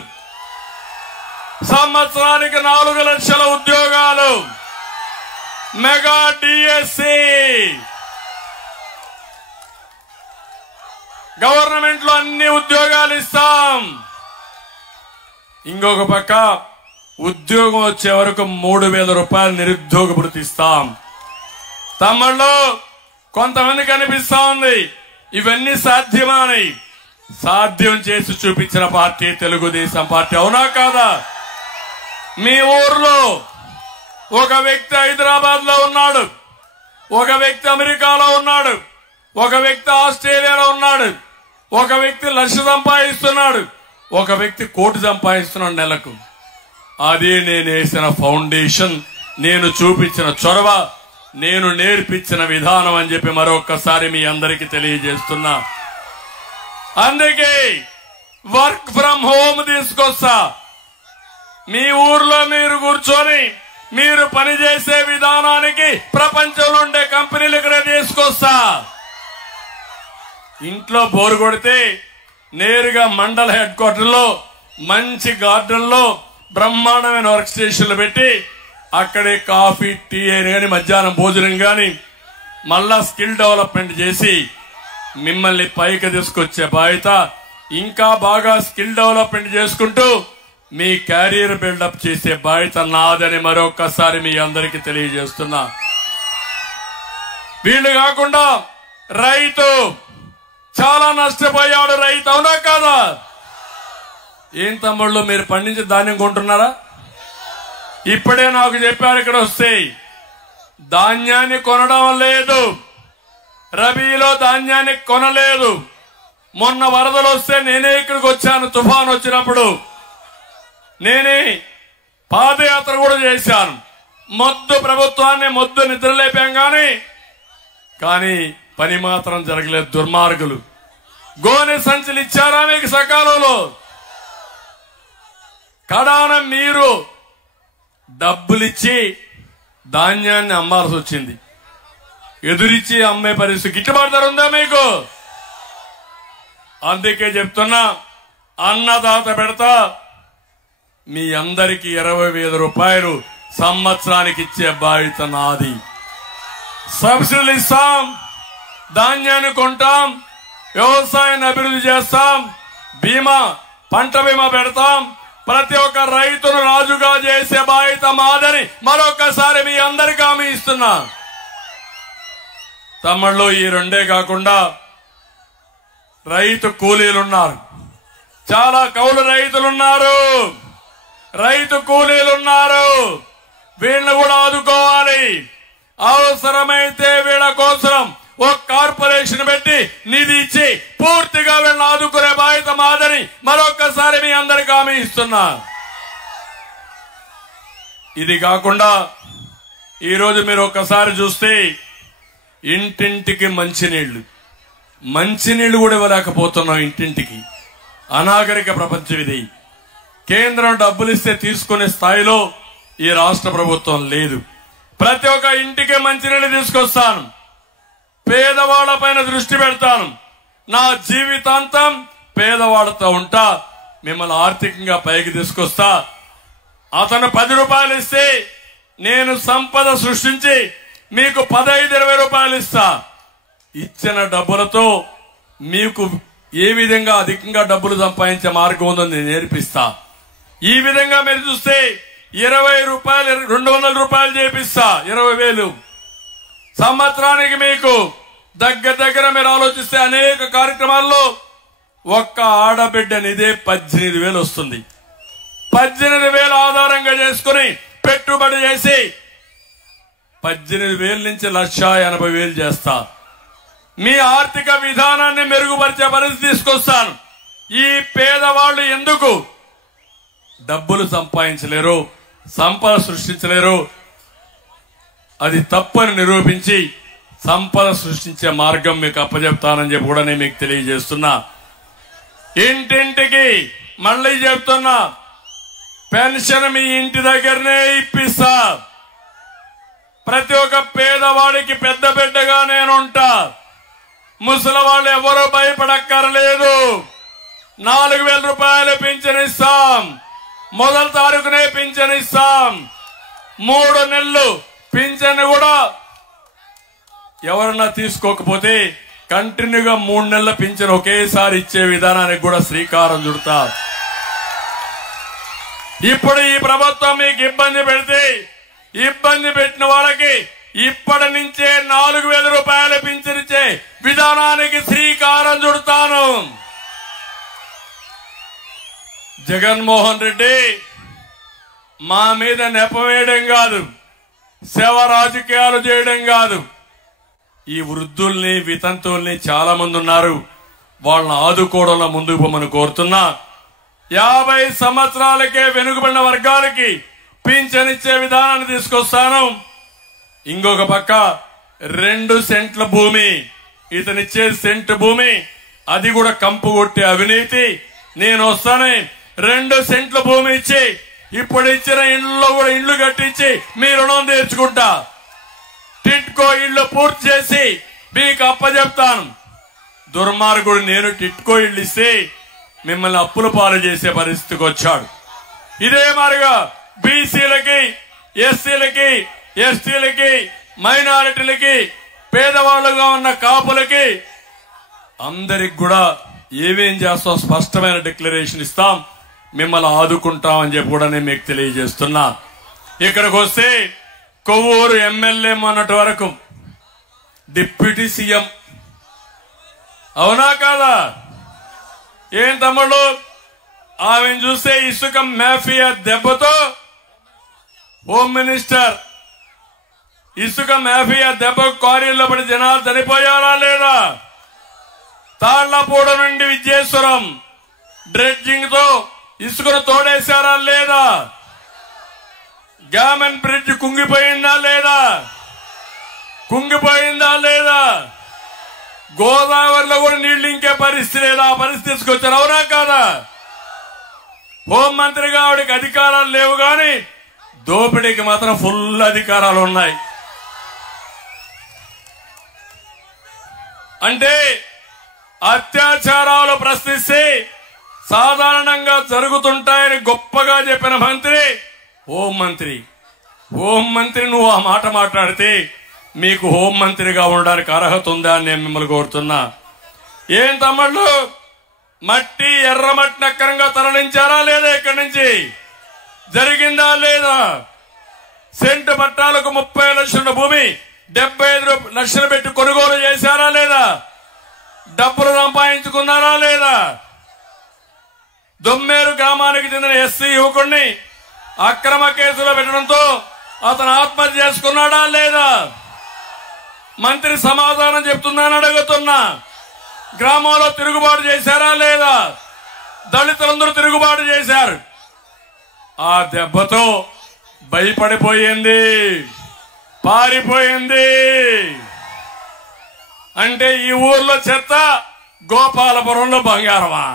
సంవత్సరానికి 4 లక్షల ఉద్యోగాలు, మెగా డిఎస్సి, గవర్నమెంట్ లో అన్ని ఉద్యోగాలు ఇస్తాం. ఇంకొక పక్క ఉద్యోగం వచ్చే వరకు 3,000 రూపాయలు నిరుద్యోగ భృతి ఇస్తాం. తమ్ముళ్ళు కొంతమంది కనిపిస్తా ఉంది ఇవన్నీ సాధ్యమని. సాధ్యం చేసి చూపించిన పార్టీ తెలుగుదేశం పార్టీ. అవునా కాదా? మీ ఊర్లో ఒక వ్యక్తి హైదరాబాద్ లో ఉన్నాడు, ఒక వ్యక్తి అమెరికాలో ఉన్నాడు, ఒక వ్యక్తి ఆస్ట్రేలియాలో ఉన్నాడు, ఒక వ్యక్తి 1,00,000 సంపాదిస్తున్నాడు, ఒక వ్యక్తి 1 కోటి సంపాదిస్తున్నాడు నెలకు. అదే నేను వేసిన ఫౌండేషన్, నేను చూపించిన చొరవ, నేను నేర్పించిన విధానం అని చెప్పి మరొకసారి మీ అందరికీ తెలియజేస్తున్నా. అందుకే వర్క్ ఫ్రం హోమ్ తీసుకొస్తా. మీ ఊర్లో మీరు కూర్చొని మీరు పనిచేసే విధానానికి ప్రపంచంలో ఉండే కంపెనీలు ఇక్కడ తీసుకొస్తా. ఇంట్లో బోరు కొడితే నేరుగా మండల హెడ్ క్వార్టర్ లో మంచి గార్డెన్ లో బ్రహ్మాండమైన వర్క్ స్టేషన్లు పెట్టి అక్కడే కాఫీ టీ గాని మధ్యాహ్నం భోజనం గాని మళ్ళా స్కిల్ డెవలప్మెంట్ చేసి మిమ్మల్ని పైకి తీసుకొచ్చే బాధ్యత, ఇంకా బాగా స్కిల్ డెవలప్మెంట్ చేసుకుంటూ మీ క్యారియర్ బిల్డప్ చేసే బాధ్యత నాదని మరొకసారి మీ అందరికీ తెలియజేస్తున్నా. వీళ్ళు కాకుండా రైతు చాలా నష్టపోయాడు. రైతు అవునా కాదా? ఏం తమ్ముళ్ళు మీరు పండించి ధాన్యం కొంటున్నారా? ఇప్పుడే నాకు చెప్పారు ఇక్కడ వస్తే ధాన్యాన్ని కొనడం లేదు, రబీలో ధాన్యాన్ని కొనలేదు. మొన్న వరదలు వస్తే నేనే ఇక్కడికి వచ్చాను. తుఫాన్ వచ్చినప్పుడు నేనే పాదయాత్ర కూడా చేశాను. మొద్దు ప్రభుత్వాన్ని మొద్దు నిద్రలేపాం కానీ పని మాత్రం జరగలేదు. దుర్మార్గులు గోనె సంచులు ఇచ్చారా మీకు సకాలంలో? కడాన మీరు డబ్బులిచ్చి ధాన్యాన్ని అమ్మాల్సి వచ్చింది. ఎదురిచ్చి అమ్మే పరిస్థితి గిట్టుబాటు ధర ఉందా మీకు? అందుకే చెప్తున్నా, అన్నదాత పెడతా మీ అందరికి 20,000 రూపాయలు సంవత్సరానికి ఇచ్చే బాధ్యత నాది. సబ్సిడీలు ఇస్తాం, ధాన్యాన్ని కొంటాం, వ్యవసాయాన్ని అభివృద్ధి చేస్తాం, బీమా పంట బీమా పెడతాం. ప్రతి ఒక్క రైతును రాజుగా చేసే బాధ్యత మాదని మరొకసారి మీ అందరికీ హామీ ఇస్తున్నా. తమ్ముళ్ళు, ఈ రెండే కాకుండా రైతు కూలీలున్నారు, చాలా కౌలు రైతులున్నారు, రైతు కూలీలున్నారు. వీళ్ళని కూడా ఆదుకోవాలి. అవసరమైతే వీళ్ళ కోసం ఒక కార్పొరేషన్ పెట్టి నిధి ఇచ్చి పూర్తిగా వీళ్ళని ఆదుకునే బాధ్యత మాదని మరొక్కసారి మీ అందరికీ హామీ ఇస్తున్నా. ఇది కాకుండా ఈరోజు మీరు ఒక్కసారి చూస్తే ఇంటింటికి మంచినీళ్లు కూడా ఇవ్వలేకపోతున్నాం. ఇంటింటికి అనాగరిక ప్రపంచం ఇది. కేంద్రం డబ్బులు ఇస్తే తీసుకునే స్థాయిలో ఈ రాష్ట్ర ప్రభుత్వం లేదు. ప్రతి ఒక్క ఇంటికి మంచినీళ్ళు తీసుకొస్తాను, పేదవాళ్ల పైన దృష్టి పెడతాను. నా జీవితాంతం పేదవాళ్లతో ఉంటా, మిమ్మల్ని ఆర్థికంగా పైకి తీసుకొస్తా. అతను 10 రూపాయలు ఇస్తే నేను సంపద సృష్టించి మీకు 15-20 రూపాయలు ఇస్తా. ఇచ్చిన డబ్బులతో మీకు ఏ విధంగా అధికంగా డబ్బులు సంపాదించే మార్గం ఉందో నేను నేర్పిస్తా. ఈ విధంగా మీరు చూస్తే 20 రూపాయలు 200 రూపాయలు చేపిస్తా, 20,000 సంవత్సరానికి. మీకు దగ్గర మీరు ఆలోచిస్తే అనేక కార్యక్రమాల్లో ఒక్క ఆడబిడ్డనిదే 18,000 వస్తుంది. 18,000 ఆధారంగా చేసుకుని పెట్టుబడి చేసి 18,000 నుంచి 1,80,000 చేస్తా. మీ ఆర్థిక విధానాన్ని మెరుగుపరిచే పరిస్థితి తీసుకొస్తాను. ఈ పేదవాళ్లు ఎందుకు డబ్బులు సంపాదించలేరు, సంపద సృష్టించలేరు, అది తప్పని నిరూపించి సంపద సృష్టించే మార్గం మీకు అప్పచెప్తానని చెప్పి కూడా నేను మీకు తెలియజేస్తున్నా. ఇంటింటికి మళ్ళీ చెప్తున్నా, పెన్షన్ మీ ఇంటి దగ్గరనే ఇప్పిస్తా. ప్రతి ఒక్క పేదవాడికి పెద్ద బిడ్డగా నేనుంటా. ముసలి వాళ్ళు ఎవరూ భయపడక్కర్లేదు. 4,000 రూపాయలు పింఛన్ ఇస్తాం. మొదటి తారీఖునే పింఛన్ ఇస్తాం. 3 నెలలు పింఛన్ కూడా ఎవరన్నా తీసుకోకపోతే కంటిన్యూగా 3 నెలల పింఛన్ ఒకేసారి ఇచ్చే విధానానికి కూడా శ్రీకారం చుడతా. ఇప్పుడు ఈ ప్రభుత్వం మీకు ఇబ్బంది పెడితే, ఇబ్బంది పెట్టిన వాళ్ళకి ఇప్పటి నుంచే 4,000 రూపాయలు పింఛన్ ఇచ్చే విధానానికి శ్రీకారం చుడతాను. జగన్మోహన్ రెడ్డి మా మీద నెపవేయడం కాదు, సేవ రాజకీయాలు చేయడం కాదు. ఈ వృద్ధుల్ని వితంతుల్ని చాలా మంది ఉన్నారు, వాళ్ళని ఆదుకోవడంలో ముందుకు పోమని కోరుతున్నా. 50 సంవత్సరాలకే వెనుకబడిన వర్గాలకి పింఛన్ ఇచ్చే విధానాన్ని తీసుకొస్తాను. ఇంకొక పక్క 2 సెంట్ల భూమి, ఇతనిచ్చే సెంటు భూమి అది కూడా కంపు కొట్టే అవినీతి. నేను వస్తానే 2 సెంట్ల భూమి ఇచ్చి ఇప్పుడు ఇచ్చిన ఇళ్లలో కూడా ఇళ్లు కట్టించి మీ రుణం తీర్చుకుంటా. టిట్కో ఇళ్లు పూర్తి చేసి మీకు అప్పచెప్తాను. దుర్మార్గుడు నేను టిట్కో ఇళ్లు ఇస్తే మిమ్మల్ని అప్పుల పాలు చేసే పరిస్థితికి వచ్చాడు. ఇదే మాదిరిగా బీసీలకి, ఎస్సీలకి, ఎస్టీలకి, మైనారిటీలకి, పేదవాళ్లుగా ఉన్న కాపులకి అందరికి కూడా ఏమేం చేస్తాం స్పష్టమైన డిక్లరేషన్ ఇస్తాం. మిమ్మల్ని ఆదుకుంటామని చెప్పి కూడా నేను మీకు తెలియజేస్తున్నా. ఇక్కడికి వస్తే కొవ్వూరు ఎమ్మెల్యే మొన్నటి వరకు డిప్యూటీ సీఎం, అవునా కాదా? ఏం తమ్ముళ్ళు, ఆమెను చూస్తే ఇసుక మాఫియా దెబ్బతో హోమ్ మినిస్టర్, ఇసుక మాఫియా దెబ్బకు క్వారీల్లో పడి జనాలు చనిపోయారా లేదా? తాళ్లపూడ నుండి విజయేశ్వరం డ్రెడ్జింగ్ తో ఇసుకను తోడేశారా లేదా? గ్యామన్ బ్రిడ్జ్ కుంగిపోయిందా లేదా? గోదావరిలో కూడా నీళ్లు ఇంకే పరిస్థితి లేదు. ఆ పరిస్థితి తీసుకొచ్చారు. అవునా కాదా? హోంమంత్రిగా ఆవిడకి అధికారాలు లేవు కానీ దోపిడీకి మాత్రం ఫుల్ అధికారాలు ఉన్నాయి. అంటే అత్యాచారాలు ప్రశ్నిస్తే సాధారణంగా జరుగుతుంటాయని గొప్పగా చెప్పిన మంత్రి హోంమంత్రి. హోంమంత్రి నువ్వు ఆ మాట మాట్లాడితే మీకు హోంమంత్రిగా ఉండడానికి అర్హత ఉందా అని నేను మిమ్మల్ని కోరుతున్నా. ఏం తమ్ముళ్ళు, మట్టి ఎర్రమట్టిని అక్రమంగా తరలించారా లేదా? ఇక్కడి నుంచి జరిగిందా లేదా? సెంటు పట్టాలకు 30 లక్షల భూమి 75 లక్షలు పెట్టి కొనుగోలు చేశారా లేదా? డబ్బులు సంపాదించుకున్నారా లేదా? దొమ్మేరు గ్రామానికి చెందిన ఎస్సీ యువకుడిని అక్రమ కేసులో పెట్టడంతో అతను ఆత్మహత్య చేసుకున్నాడా లేదా? మంత్రి సమాధానం చెప్తుందని అడుగుతున్నా. గ్రామంలో తిరుగుబాటు చేశారా లేదా? దళితులందరూ తిరుగుబాటు చేశారు. ఆ దెబ్బతో భయపడిపోయింది, పారిపోయింది. అంటే ఈ ఊర్లో చెత్త, గోపాలపురంలో బంగారమా?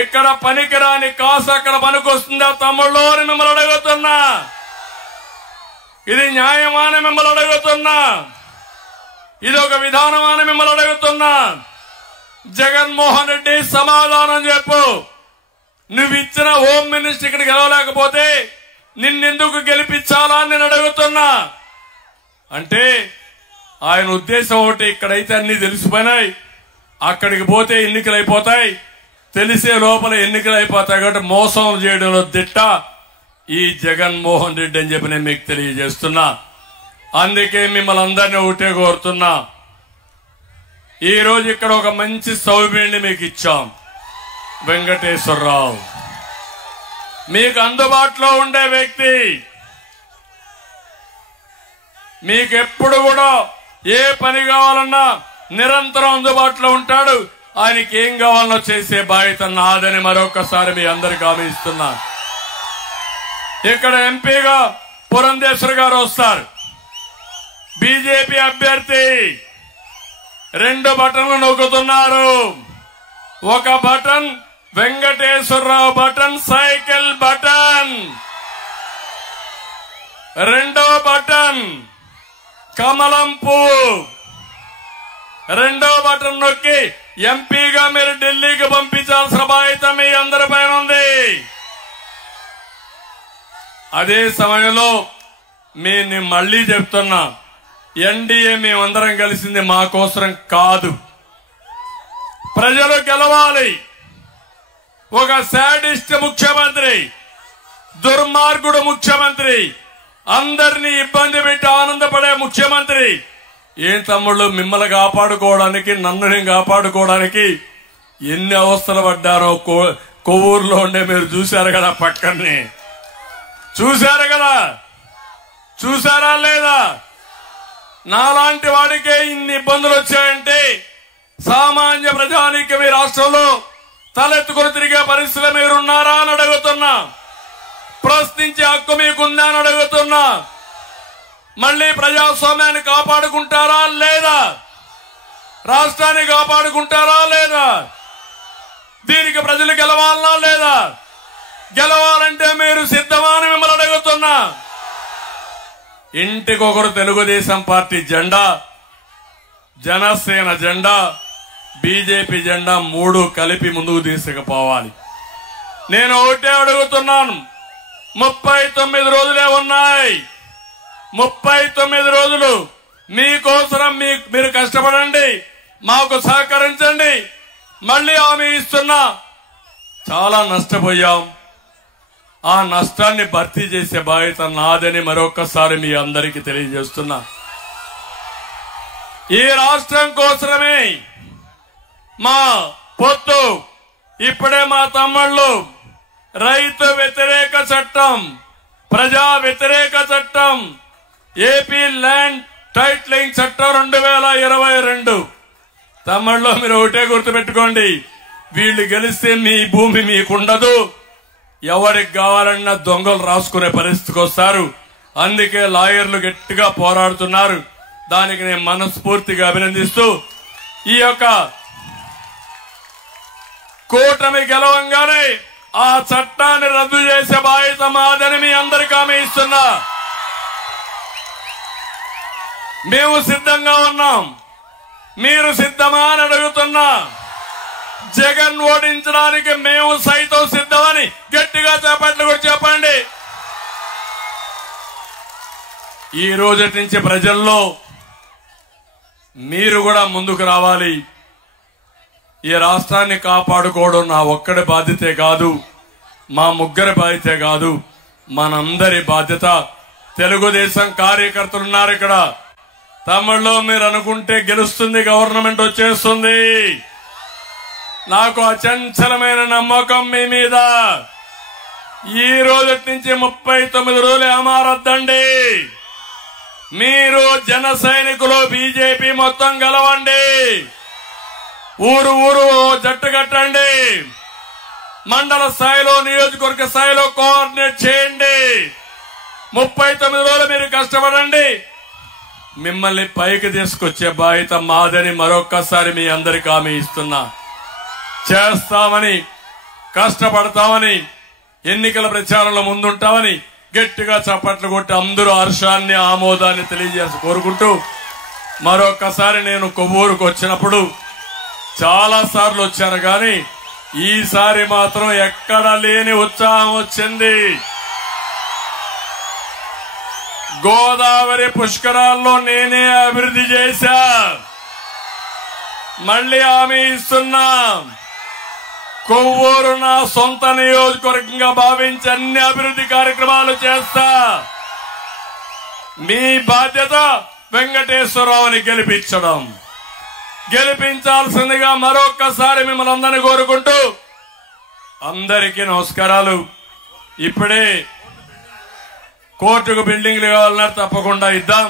ఇక్కడ పనికిరాని కాసు అక్కడ పనికొస్తుందా తమ్ముళ్ళు అని మిమ్మల్ని అడుగుతున్నా. ఇది న్యాయమా అని మిమ్మల్ని అడుగుతున్నా. ఇది ఒక విధానమా అని మిమ్మల్ని అడుగుతున్నా. జగన్మోహన్ రెడ్డి సమాధానం చెప్పు. నువ్వు ఇచ్చిన హోం మినిస్టర్ ఇక్కడ గెలవలేకపోతే నిన్నెందుకు గెలిపించాలా అని నేను అడుగుతున్నా. అంటే ఆయన ఉద్దేశం ఒకటి, ఇక్కడైతే అన్ని తెలిసిపోయినాయి, అక్కడికి పోతే ఎన్నికలు అయిపోతాయి, తెలిసే లోపల ఎన్నికలు అయిపోతాయి కాబట్టి మోసం చేయడంలో దిట్ట ఈ జగన్మోహన్ రెడ్డి అని చెప్పి నేను మీకు తెలియజేస్తున్నా. అందుకే మిమ్మల్ని అందరినీ ఒకటే కోరుతున్నా. ఈ రోజు ఇక్కడ ఒక మంచి సౌమ్యుడిని మీకు ఇచ్చాం, వెంకటేశ్వరరావు. మీకు అందుబాటులో ఉండే వ్యక్తి, మీకు ఎప్పుడు కూడా ఏ పని కావాలన్నా నిరంతరం అందుబాటులో ఉంటాడు. ఆయనకి ఏం కావాలనో చేసే బాధ్యత నాదని మరొకసారి మీ అందరికి హామీ ఇస్తున్నా. ఇక్కడ ఎంపీగా పురంధేశ్వర్ గారు వస్తారు, బీజేపీ అభ్యర్థి. 2 బటన్లు నొక్కుతున్నారు. ఒక button Venkateswara Rao button, cycle button. 2వ బటన్ కమలం పువ్వు. 2వ బటన్ నొక్కి ఎంపీగా మీరు ఢిల్లీకి పంపించాల్సిన బాధ్యత మీ అందరిపైన ఉంది. అదే సమయంలో నేను మళ్లీ చెప్తున్నా, ఎన్డీఏ మేమందరం కలిసింది మా కోసం కాదు, ప్రజలు గెలవాలి. ఒక శాడిస్ట్ ముఖ్యమంత్రి, దుర్మార్గుడు ముఖ్యమంత్రి, అందరినీ ఇబ్బంది పెట్టి ఆనందపడే ముఖ్యమంత్రి. ఏం తమ్ముళ్ళు, మిమ్మల్ని కాపాడుకోవడానికి, నన్ను నేను కాపాడుకోవడానికి ఎన్ని అవస్థలు పడ్డారో కొవ్వూరులో ఉండే మీరు చూశారు కదా, పక్కనే చూశారు కదా, చూశారా లేదా? నాలాంటి వాడికే ఇన్ని ఇబ్బందులు వచ్చాయంటే సామాన్య ప్రజానికి మీ రాష్ట్రంలో తలెత్తుకుని తిరిగే పరిస్థితులు మీరున్నారా అని అడుగుతున్నా. ప్రశ్నించే హక్కు మీకుందా అని అడుగుతున్నా. మళ్లీ ప్రజాస్వామ్యాన్ని కాపాడుకుంటారా లేదా? రాష్ట్రాన్ని కాపాడుకుంటారా లేదా? దీనికి ప్రజలు గెలవాలనా లేదా? గెలవాలంటే మీరు సిద్ధమా అని మిమ్మల్ని అడుగుతున్నా. ఇంటికొకరు తెలుగుదేశం పార్టీ జెండా, జనసేన జెండా, బీజేపీ జెండా 3 కలిపి ముందుకు తీసుకుపోవాలి. నేను ఒకటే అడుగుతున్నాను, 39 రోజులే ఉన్నాయి. 39 రోజులు మీకోసం మీరు కష్టపడండి, మాకు సహకరించండి. మళ్లీ హామీ ఇస్తున్నా, చాలా నష్టపోయాం. ఆ నష్టాన్ని భర్తీ చేసే బాధ్యత నాదని మరొకసారి మీ అందరికీ తెలియజేస్తున్నా. ఈ రాష్ట్రం కోసమే మా పొత్తు. ఇప్పుడే మా తమ్ముళ్ళు రైతు వ్యతిరేక చట్టం, ప్రజా వ్యతిరేక చట్టం, ఏపీ ల్యాండ్ టైటిలింగ్ చట్టం 2022. తమ్ముళ్ళు మీరు ఒకటే గుర్తుపెట్టుకోండి, వీళ్ళు గెలిస్తే మీ భూమి మీకుండదు, ఎవరికి కావాలన్నా దొంగలు రాసుకునే పరిస్థితికి వస్తారు. అందుకే లాయర్లు గట్టిగా పోరాడుతున్నారు. దానికి నేను మనస్ఫూర్తిగా అభినందిస్తూ ఈ యొక్క కూటమి గెలవంగానే ఆ చట్టాన్ని రద్దు చేసే బాధ్యత మాదని మీ అందరికీ హామీ ఇస్తున్నా. మేము సిద్ధంగా ఉన్నాం. మీరు సిద్ధమా అని అడుగుతున్నా. జగన్ ఓడించడానికి మేము సైతం సిద్ధమని గట్టిగా చేపట్లు కూడా చెప్పండి. ఈ రోజు నుంచి ప్రజల్లో మీరు కూడా ముందుకు రావాలి. ఈ రాష్ట్రాన్ని కాపాడుకోవడం నా ఒక్కడి బాధ్యతే కాదు, మా ముగ్గురి బాధ్యతే కాదు, మనందరి బాధ్యత. తెలుగుదేశం కార్యకర్తలు ఉన్నారు ఇక్కడ. తమిళలో మీరు అనుకుంటే గెలుస్తుంది, గవర్నమెంట్ వచ్చేస్తుంది. నాకు అచంచలమైన నమ్మకం మీ మీద. ఈ రోజు నుంచి 39 రోజులు ఏమారద్దండి. మీరు జన సైనికులు బీజేపీ మొత్తం గెలవండి. ఊరు ఊరు జట్టు కట్టండి. మండల స్థాయిలో నియోజకవర్గ స్థాయిలో కోఆర్డినేట్ చేయండి. 39 రోజులు మీరు కష్టపడండి. మిమ్మల్ని పైకి తీసుకొచ్చే బాధ్యత మాదని మరొక్కసారి మీ అందరికీ హామీ ఇస్తున్నా. చేస్తామని, కష్టపడతామని, ఎన్నికల ప్రచారంలో ముందుంటామని గట్టిగా చప్పట్లు కొట్టి అందరూ హర్షాన్ని ఆమోదాన్ని తెలియజేసి కోరుకుంటూ, మరొక్కసారి నేను కొవ్వూరుకు వచ్చినప్పుడు చాలా సార్లు వచ్చాను కానీ ఈసారి మాత్రం ఎక్కడ లేని ఉత్సాహం వచ్చింది. గోదావరి పుష్కరాల్లో నేనే అభివృద్ధి చేశా. మళ్లీ హామీ ఇస్తున్నా, కొవ్వూరు నా సొంత నియోజకవర్గంగా భావించి అన్ని అభివృద్ధి కార్యక్రమాలు చేస్తా. మీ బాధ్యత వెంకటేశ్వరరావుని గెలిపించడం. గెలిపించాల్సిందిగా మరొక్కసారి మిమ్మల్ని అందరినీ కోరుకుంటూ అందరికీ నమస్కారాలు. ఇప్పుడే కోర్టుకు బిల్డింగ్లు కావాలన్నారు, తప్పకుండా ఇద్దాం.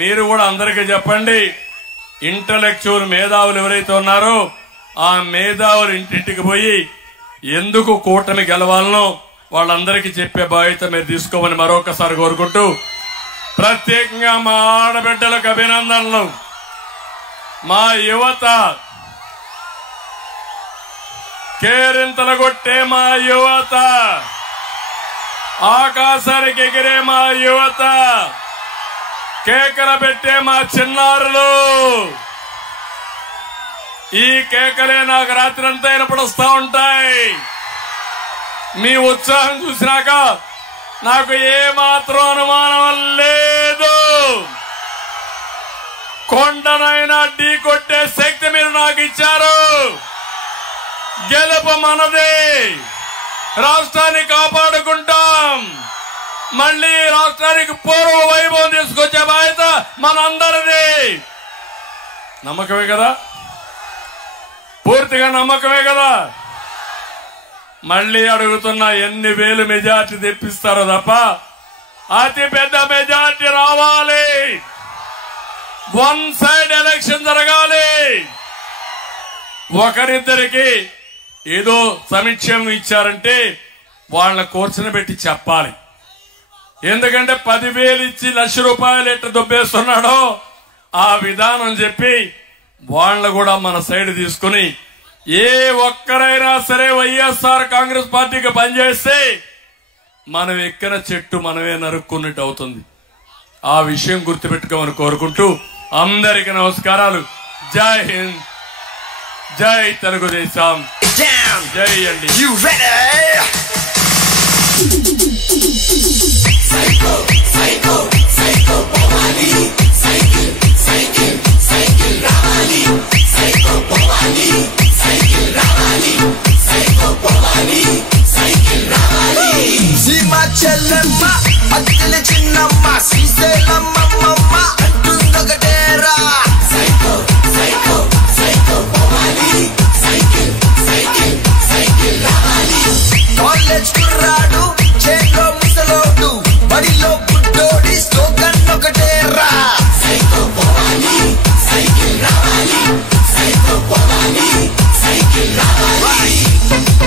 మీరు కూడా అందరికీ చెప్పండి. ఇంటలెక్చువల్ మేధావులు ఎవరైతే ఉన్నారో ఆ మేధావులు ఇంటింటికి పోయి ఎందుకు కూటమి గెలవాలనో వాళ్ళందరికీ చెప్పే బాధ్యత మీరు తీసుకోమని మరొకసారి కోరుకుంటూ, ప్రత్యేకంగా మా ఆడబిడ్డలకు అభినందనలు. మా యువత కేరింతలు కొట్టే మా యువత, ఆకాశానికి ఎగిరే మా యువత, కేకలు పెట్టే మా చిన్నారులు. ఈ కేకలే నాకు రాత్రి అంతా వినపడుస్తూ ఉంటాయి. మీ ఉత్సాహం చూసినాక నాకు ఏమాత్రం అనుమానం లేదు. కొండనైనా ఢీ కొట్టే శక్తి మీరు నాకు ఇచ్చారు. గెలుపు మనది. రాష్ట్రాన్ని కాపాడుకుంటాం. మళ్లీ రాష్ట్రానికి పూర్వ వైభవం తీసుకొచ్చే బాధ్యత మనందరిది. నమ్మకమే కదా? పూర్తిగా నమ్మకమే కదా? మళ్లీ అడుగుతున్నా, ఎన్ని వేలు మెజార్టీ తెప్పిస్తారో తప్ప అతి పెద్ద మెజార్టీ రావాలి. వన్ సైడ్ ఎలక్షన్ జరగాలి. ఒకరిద్దరికి ఏదో సమీక్షం ఇచ్చారంటే వాళ్ళని కూర్చొని పెట్టి చెప్పాలి. ఎందుకంటే 10,000 ఇచ్చి ₹1,00,000 ఎట్లా దొబ్బేస్తున్నాడో ఆ విధానం చెప్పి వాళ్ళ కూడా మన సైడ్ తీసుకుని, ఏ ఒక్కరైనా సరే వైఎస్ఆర్ కాంగ్రెస్ పార్టీకి పనిచేస్తే మనం ఎక్కిన చెట్టు మనమే నరుక్కున్నట్టు అవుతుంది. ఆ విషయం గుర్తుపెట్టుకోమని కోరుకుంటూ అందరికీ నమస్కారాలు. జై హింద్, జై తెలుగుదేశం, జై అండి. Psycho, psycho, psycho,